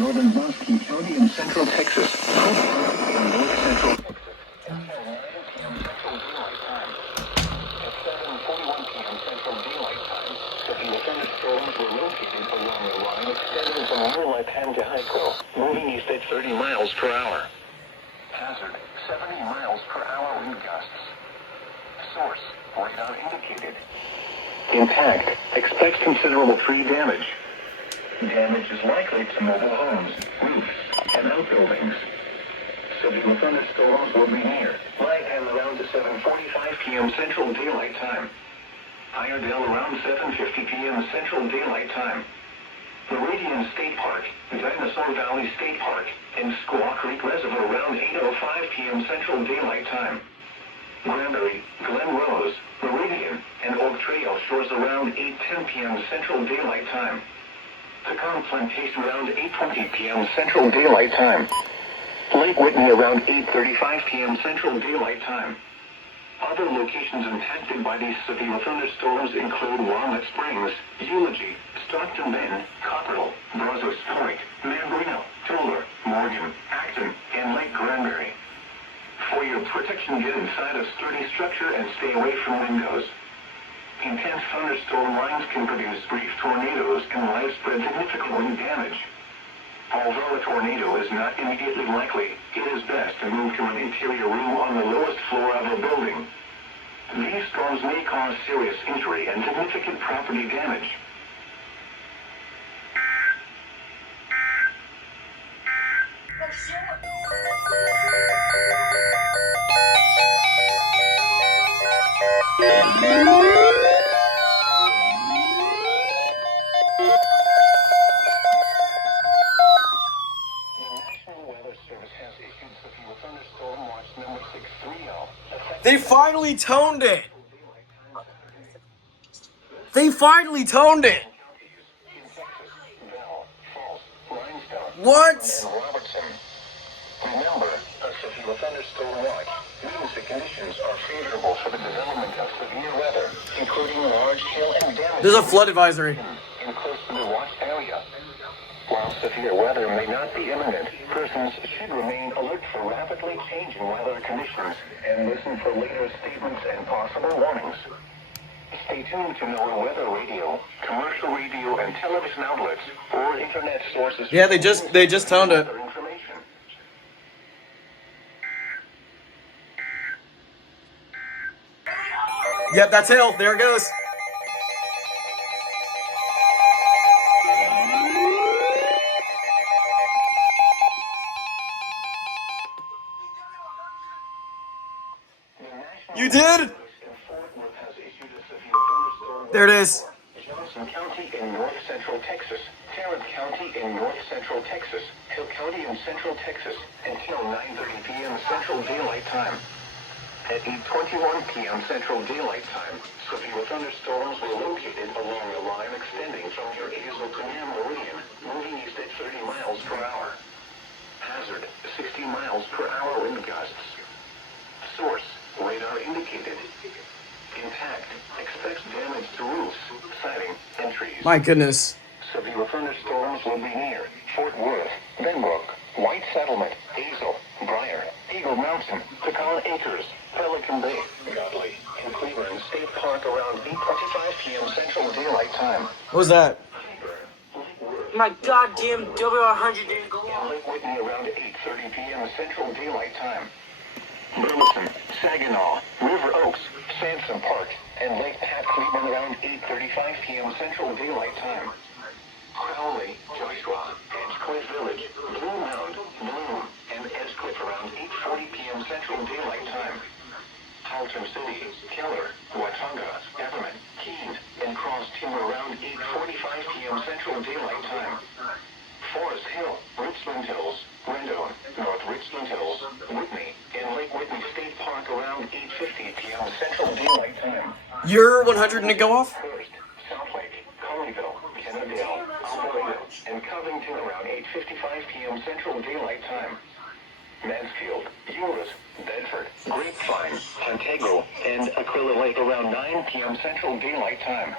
northern Boston County in central Texas. In north central Texas. At 7:41 p.m. Central Daylight Time, severe thunderstorms were located along the line extending from nearby Penn to Hydro, moving east at 30 miles per hour. Hazard, 70 miles per hour wind gusts. Source, radar indicated. Impact, expect considerable tree damage. Damage is likely to mobile homes, roofs, and outbuildings. Severe thunderstorms will be near, light and around 7:45 p.m. Central Daylight Time. Iredell around 7:50 p.m. Central Daylight Time. Meridian State Park, Dinosaur Valley State Park, and Squaw Creek Reservoir around 8:05 p.m. Central Daylight Time. Granbury, Glen Rose, Meridian, and Oak Trail shores around 8:10 p.m. Central Daylight Time. Pecan Plantation around 8:20 p.m. Central Daylight Time. Lake Whitney around 8:35 p.m. Central Daylight Time. Other locations impacted by these severe thunderstorms include Walnut Springs, Eulogy, Stockton Bend, Cockrell, Brazos Point, Mambrino, Toller, Morgan, Acton, and Lake Granbury. For your protection, get inside a sturdy structure and stay away from windows. Intense thunderstorm lines can produce brief tornadoes and widespread significant wind damage. Although a tornado is not immediately likely, it is best to move to an interior room on the lowest floor of a building. These storms may cause serious injury and significant property damage. They finally toned it. They finally toned it. What? Remember, a severe thunderstorm watch means the conditions are favorable for the development of severe weather, including large hail and damage. There's a flood advisory. In close to the watch area. While severe weather may not be imminent, persons should remain alert for rapidly changing weather conditions and listen for later statements and possible warnings. Stay tuned to NOAA weather radio, commercial radio and television outlets, or internet sources. Yeah, they just toned it. Yep, that's hill. There it goes. You did? There it is. Johnson County in north central Texas, Tarrant County in north central Texas, Hill County in central Texas, until 9:30 p.m. Central Daylight Time. At 8:21 p.m. Central Daylight Time, severe thunderstorms were located along a line extending from your Hazel to Meridian, moving east at 30 miles per hour. Hazard, 60 miles per hour wind gusts. Source, radar indicated. Impact, expects damage to roofs, siding, and trees. My goodness. Severe thunderstorms will be near Fort Worth, Benbrook, White Settlement, Hazel, Briar, Eagle Mountain, Pecan Acres, Pelican Bay, Godley, and Cleveland State Park around 8:25 p.m. Central Daylight Time. What was that? My goddamn W100 didn't go off. Lake Whitney around 8:30 p.m. Central Daylight Time. Burleson, Saginaw, River Oaks, Sansom Park, and Lake Pat Cleveland around 8:35 p.m. Central Daylight Time. Crowley, Joshua, Edgecliff Village, Blue Mound, Bloom, and Edgecliff around 8:40 p.m. Central Daylight Time. Halton City, Keller, Watauga, Everett, Keene, and Cross Timber around 8:45 p.m. Central Daylight Time. Forest Hill, Richland Hills, Rendon, North Richland Hills, Whitney, and Lake Whitney State Park around 8:50 p.m. Central Daylight Time. Your 100 didn't go off? First, Southlake, Colleyville, Kennedale, Alvarado, and Covington around 8:55 p.m. Central Daylight Time. Mansfield, Euless, Bedford, Grapevine, Montego, and Aquila Lake around 9 p.m. Central Daylight Time.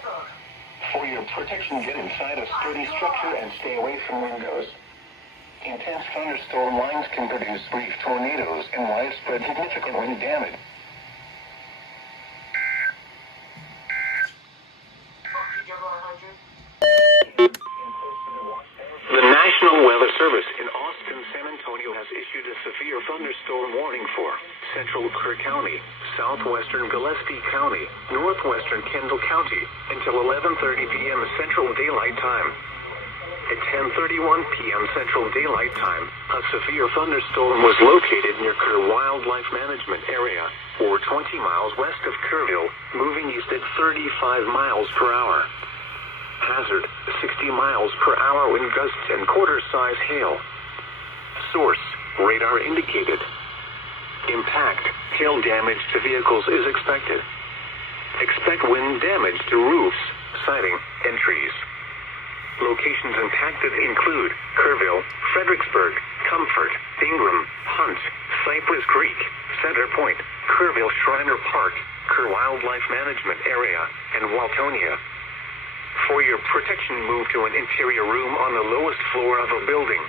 For your protection, get inside a sturdy structure and stay away from windows. Intense thunderstorm lines can produce brief tornadoes and widespread significant wind damage. The National Weather Service in Austin, San Antonio has issued a severe thunderstorm warning for central Kerr County, southwestern Gillespie County, northwestern Kendall County until 11:30 p.m. Central Daylight Time. At 10:31 p.m. Central Daylight Time, a severe thunderstorm was located near Kerr Wildlife Management Area, or 20 miles west of Kerrville, moving east at 35 miles per hour. Hazard, 60 miles per hour wind gusts and quarter-size hail. Source, radar indicated. Impact, hail damage to vehicles is expected. Expect wind damage to roofs, siding, and trees. Locations impacted include Kerrville, Fredericksburg, Comfort, Ingram, Hunt, Cypress Creek, Center Point, Kerrville Shriner Park, Kerr Wildlife Management Area, and Waltonia. For your protection, move to an interior room on the lowest floor of a building.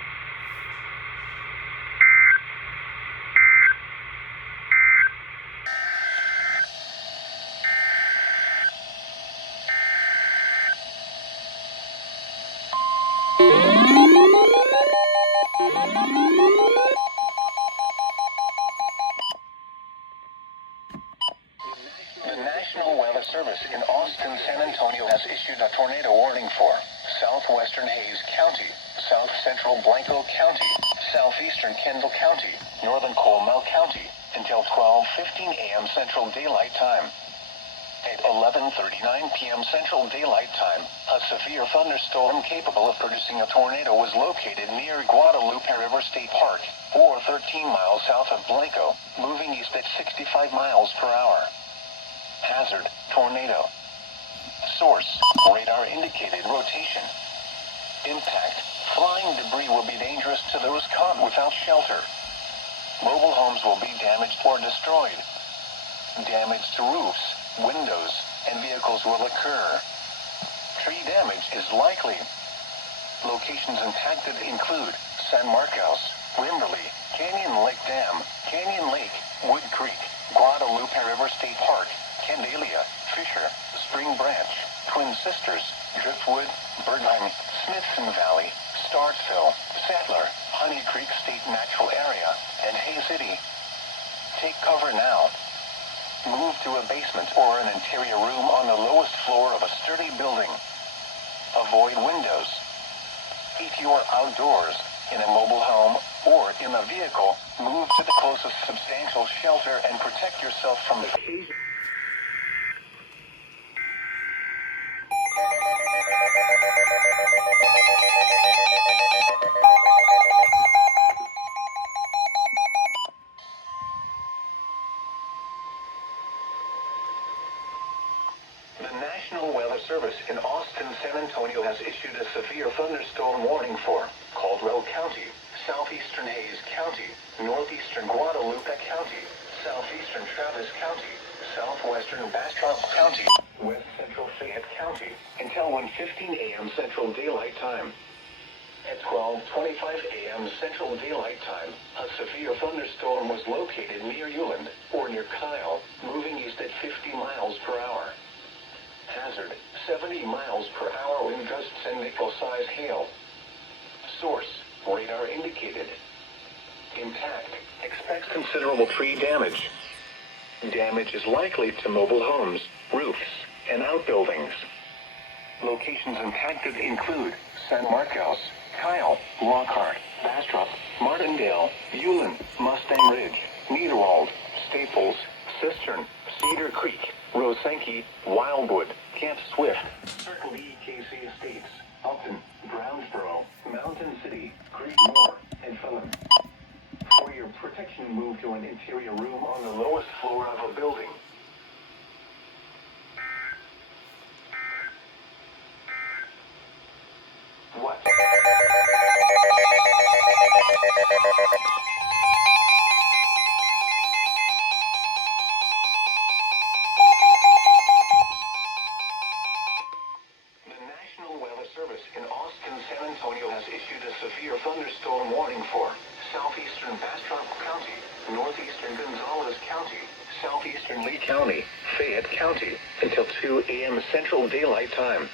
The National Weather Service in Austin, San Antonio has issued a tornado warning for southwestern Hayes County, south central Blanco County, southeastern Kendall County, northern Coleman County until 12:15 a.m. Central Daylight Time. At 11:39 p.m. Central Daylight Time, a severe thunderstorm capable of producing a tornado was located near Guadalupe River State Park, or 13 miles south of Blanco, moving east at 65 miles per hour. Hazard, tornado. Source, radar indicated rotation. Impact, flying debris will be dangerous to those caught without shelter. Mobile homes will be damaged or destroyed. Damage to roofs, windows, and vehicles will occur. Tree damage is likely. Locations impacted include San Marcos, Wimberley, Canyon Lake Dam, Canyon Lake, Wood Creek, Guadalupe River State Park, Candelia, Fisher, Spring Branch, Twin Sisters, Driftwood, Birdheim, Smithson Valley, Starksville, Saddler, Honey Creek State Natural Area, and Hay City. Take cover now. Move to a basement or an interior room on the lowest floor of a sturdy building. Avoid windows. If you are outdoors, in a mobile home, or in a vehicle, move to the closest substantial shelter and protect yourself from the The National Weather Service in Austin, San Antonio has issued a severe thunderstorm warning for Caldwell County, southeastern Hayes County, northeastern Guadalupe County, southeastern Travis County, southwestern Bastrop County, west central Fayette County, until 1:15 a.m. Central Daylight Time. At 12:25 a.m. Central Daylight Time, a severe thunderstorm was located near Euland, or near Kyle, moving east at 50 miles per hour. Hazard, 70 miles per hour wind gusts and nickel-size hail. Source, radar indicated. Impact, expects considerable tree damage. Damage is likely to mobile homes, roofs, and outbuildings. Locations impacted include San Marcos, Kyle, Lockhart, Bastrop, Martindale, Euland, Mustang Ridge, Niederwald, Staples, Cistern, Cedar Creek, Rosenke, Wildwood, Camp Swift, Circle EKC Estates, Upton, Brownsboro, Mountain City, Creekmore, and Fulham. For your protection, move to an interior room on the lowest floor of a building. What? The National Weather Service in Austin, San Antonio has issued a severe thunderstorm warning for southeastern Bastrop County, northeastern Gonzales County, southeastern Lee County, Fayette County, until 2 a.m. Central Daylight Time.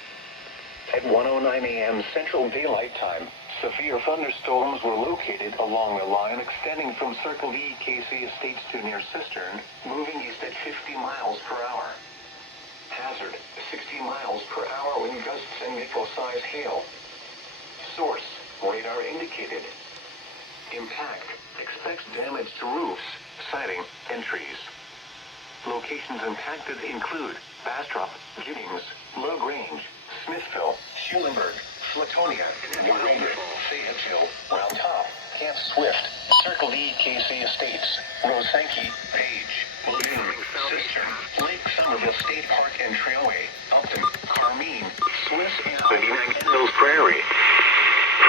At 1:09 a.m. Central Daylight Time, severe thunderstorms were located along the line extending from Circle EKC Estates to near Cistern, moving east at 50 miles per hour. Hazard, 60 miles per hour wind gusts and nickel-size hail. Source, radar indicated. Impact, expects damage to roofs, siding, and trees. Locations impacted include Bastrop, Giddings, LaGrange, Smithville, Schulenburg, Flatonia, Wyoming, Fayetteville, Round Top, Camp Swift, Circle EKC Estates, Rosanke, Page, Lagoon, Cistern, Lake Somerville State Park and Trailway, Upton, Carmine, Swiss, and Mendoza Prairie.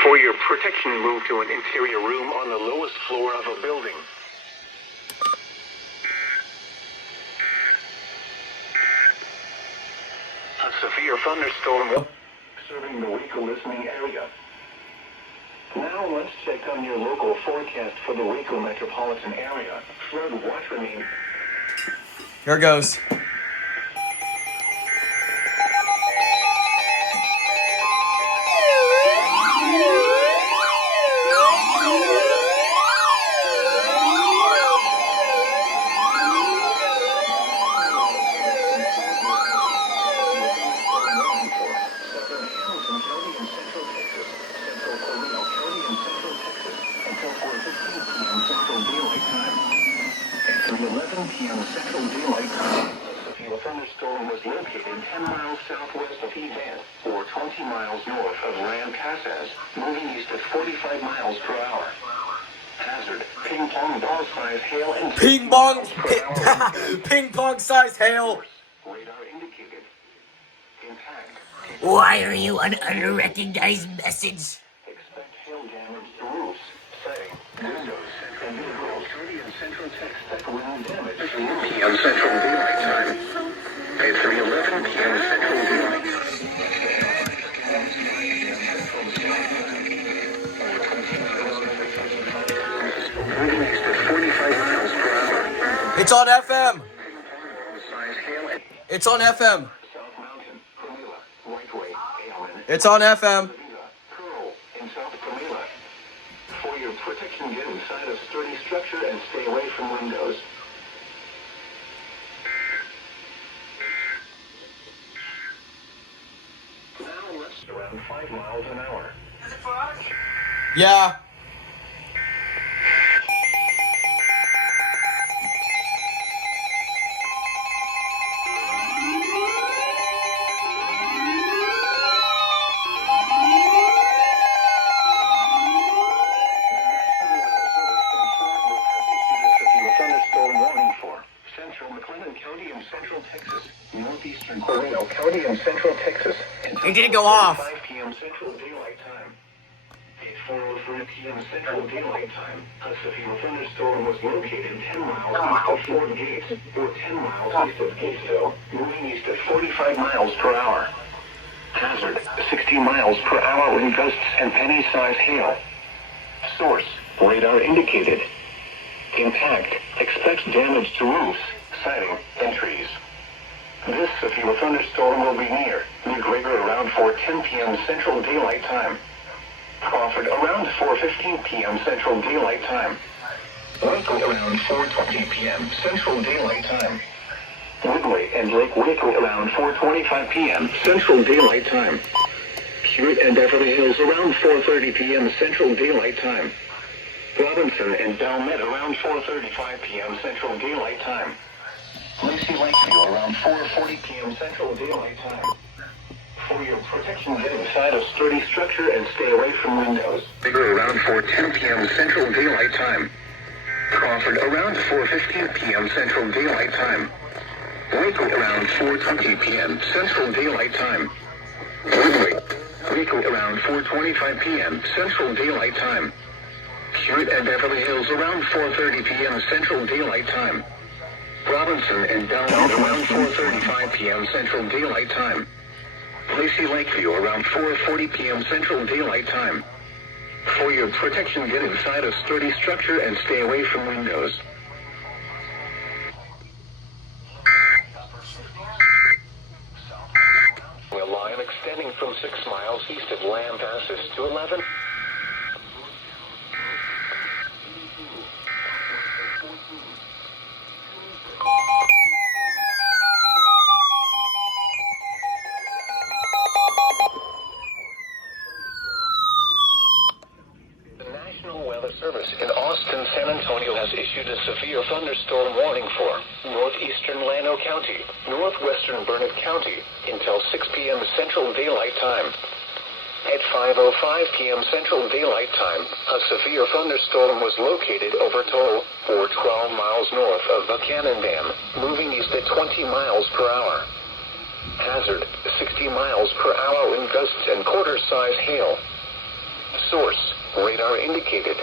For your protection, move to an interior room on the lowest floor of a building. A severe thunderstorm serving the Waco listening area. Now let's check on your local forecast for the Waco metropolitan area. Flood watch remain. Here it goes. Central Daylight Time. A severe thunderstorm was located 10 miles southwest of Evan, or 20 miles north of Lampasas, moving east at 45 miles per hour. Hazard, ping pong ball size hail and Ping pong size hail. radar indicated. Impact. Why are you an unrecognized message? Expect hail damage to roofs, siding, windows, and vehicles. 30 in Central Texas wind damage. 3 p.m. Central Daylight Time. At 3:11 p.m. Central Daylight Time. Moving east at 45 miles per hour. It's on FM. Size hail and It's on FM. South Mountain, Pamela, Whiteway, Ailman, It's on FM. Pearl, in South Pamela. For your protection, get inside a sturdy structure and stay away from windows. Now let's around 5 miles an hour. Yeah. Northeastern Coronado County in Central Texas. It didn't go off. 5 p.m. Central Daylight Time. At 4:03 p.m. Central Daylight Time, a severe thunderstorm was located 10 miles east of Fort Gates, or 10 miles east of Gatesville, moving east at 45 miles per hour. Hazard, 60 miles per hour wind gusts and penny-sized hail. Source, radar indicated. Impact, expects damage to roofs, siding, and trees. This severe thunderstorm will be near McGregor around 4:10 p.m. Central Daylight Time. Crawford around 4:15 p.m. Central Daylight Time. Waco around 4:20 p.m. Central Daylight Time. Woodway and Lake Waco around 4:25 p.m. Central Daylight Time. Hewitt and Beverly Hills around 4:30 p.m. Central Daylight Time. Robinson and Balmet around 4:35 p.m. Central Daylight Time. Lacey Lakeview around 4:40 p.m. Central Daylight Time. For your protection, get inside a sturdy structure and stay away from windows. Bigger around 4:10 p.m. Central Daylight Time. Crawford around 4:15 p.m. Central Daylight Time. Waco around 4:20 p.m. Central Daylight Time. Woodway, Waco around 4:25 p.m. Central Daylight Time. Hewitt and Beverly Hills around 4:30 p.m. Central Daylight Time. Robinson and Belmont around 4:35 p.m. Central Daylight Time. Lacey Lakeview around 4:40 p.m. Central Daylight Time. For your protection, get inside a sturdy structure and stay away from windows. A line extending from 6 miles east of Lamb passes to 11. The National Weather Service in Austin, San Antonio has issued a severe thunderstorm warning for northeastern Llano County, northwestern Burnett County, until 6 p.m. Central Daylight Time. At 5:05 p.m. Central Daylight Time, a severe thunderstorm was located over Toll, or 12 miles north of Buchanan Dam, moving east at 20 miles per hour. Hazard, 60 miles per hour in gusts and quarter-size hail. Source, radar indicated.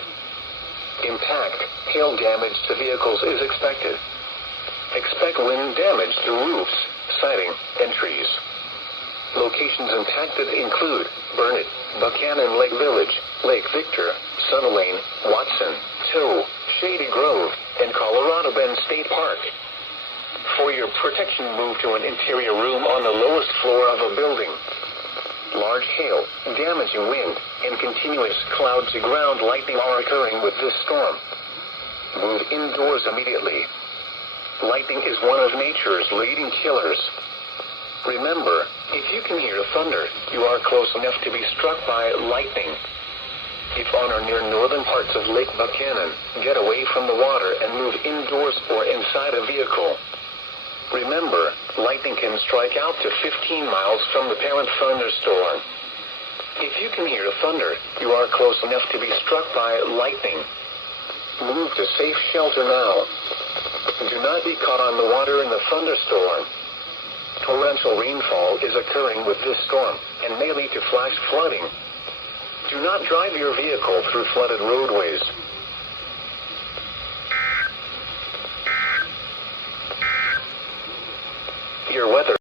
Impact, hail damage to vehicles is expected. Expect wind damage to roofs, siding, and trees. Locations impacted include Burnett, Buchanan Lake Village, Lake Victor, Sutter Lane, Watson, Tow, Shady Grove, and Colorado Bend State Park. For your protection, move to an interior room on the lowest floor of a building. Large hail, damaging wind, and continuous cloud-to-ground lightning are occurring with this storm. Move indoors immediately. Lightning is one of nature's leading killers. Remember, if you can hear thunder, you are close enough to be struck by lightning. If on or near northern parts of Lake Buchanan, get away from the water and move indoors or inside a vehicle. Remember, lightning can strike out to 15 miles from the parent thunderstorm. If you can hear thunder, you are close enough to be struck by lightning. Move to safe shelter now. Do not be caught on the water in the thunderstorm. Torrential rainfall is occurring with this storm and may lead to flash flooding. Do not drive your vehicle through flooded roadways. Your weather